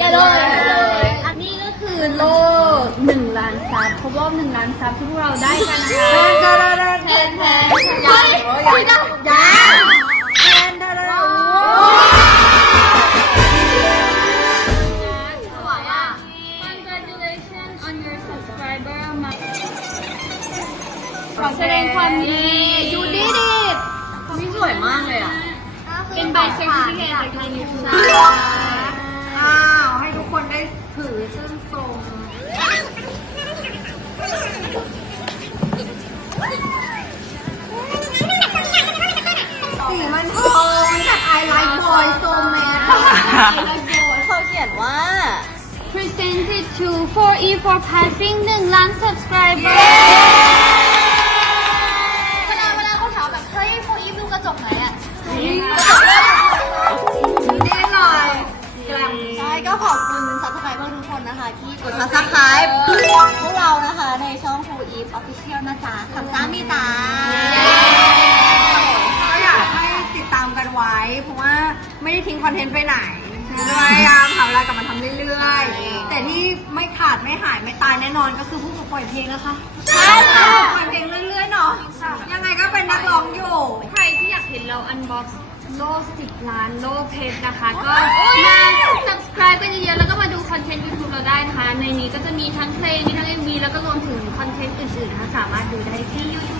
กเลยอันนี้ก็คือโลกหนึ่งล้านซับครบรอบหนึ่งล้านซับที่พวกเราได้กันคะแทนแทนแทนยันยันยันแทนแทนขอแสดงความดีดูดีดิคนนี้สวยมากเลยอะเป็นใบเซ็นทิเคทในยูทูบเขาเขียนว่า presented to 4e for passing 1ล้าน subscriber เวลาเวลาเขาถามแบบเฮ 4e ดูกระจกไหนอะนี่หยใช่ก็ขอบคุณซับสไครป์ทุกคนนะคะ ที่กดซับสไครป์พวกเราในช่องครูอีฟออฟฟนะจ๊ะคำสมีตา ก็อยากให้ติดตามกันไว้ เพราะว่าไม่ได้ทิ้งคอนเทนต์ไปไหนเื่อยามหาเวลากับมาทำเรื่อยๆ แต่ที่ไม่ขาด ไม่หาย ไม่ตายแน่นอนก็คือผู้ปล่อยเพลงนะคะใช่ค่ะปล่อยเพลงเรื่อยๆเนาะยังไงก็เป็นนักร้องอยู่ ใครที่อยากเห็นเราอันบ็อกโลสิบล้านโลเพจนะคะ ก็มา subscribe ไปเยอะๆแล้วก็มาดูคอนเทนต์ YouTube เราได้นะคะในนี้ก็จะมีทั้งเพลงมีทั้ง MV แล้วก็รวมถึงคอนเทนต์อื่นๆนะคะสามารถดูได้ที่ YouTube